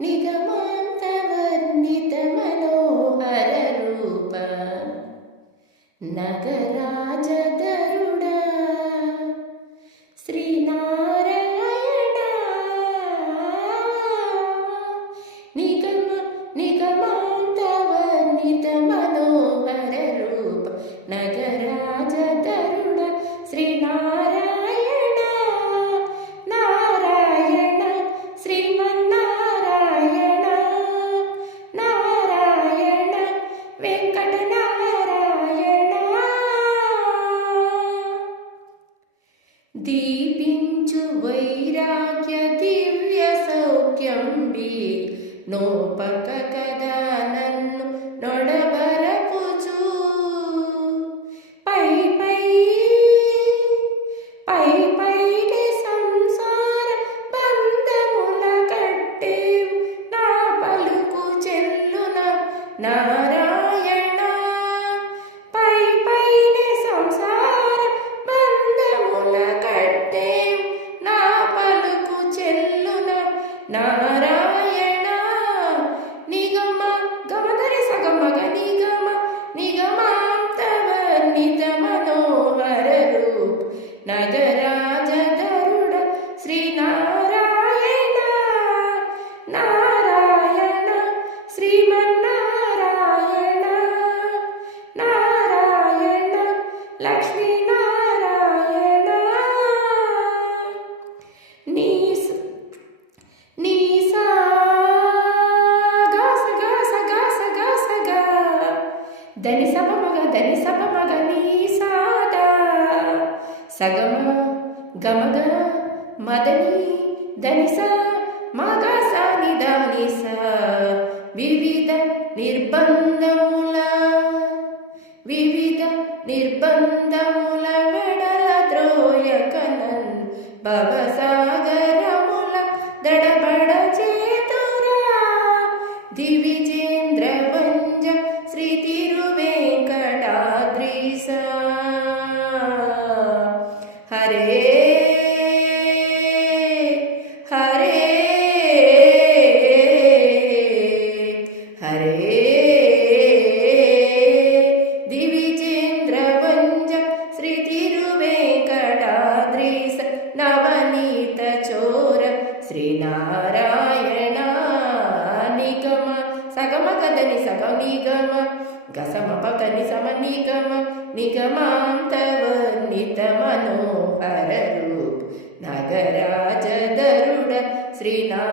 निगमान्तवर्णित मनोहररूप नगराजदरुड। श्रीना దీపించు వైరాగ్య దివ్య సౌఖ్యం బి నోపక కదా నన్ను నొడబరపుచు. పై పై పై పైటి సంసార బంధముల కట్టే నా పలుకు చెల్లున నా నారాయణ. నిగమ గమదరి సగమగ నిగమ నిగమాంతవర్ణిత మనోహర రూప్. నగర దని సప మగ నీ సాదా. సగమ గమగ మదని దని స మగ సాని నిదాని స వివిధ నిర్బంధముల వివిధ నిర్బంధముల వెడల ద్రోయకనన్ భవసాగరముల దడబడ చేతురా. దివి स्वा हरे हरे हरे। दिवि चेन्द्र नवनीतचोर श्रीनार సగమ కదని సగ నిగమ గసమ పకని సమ నిగమ నిగమాంతవర్ణిత మనోహర రూప్ నగరాజ దరుడ శ్రీనా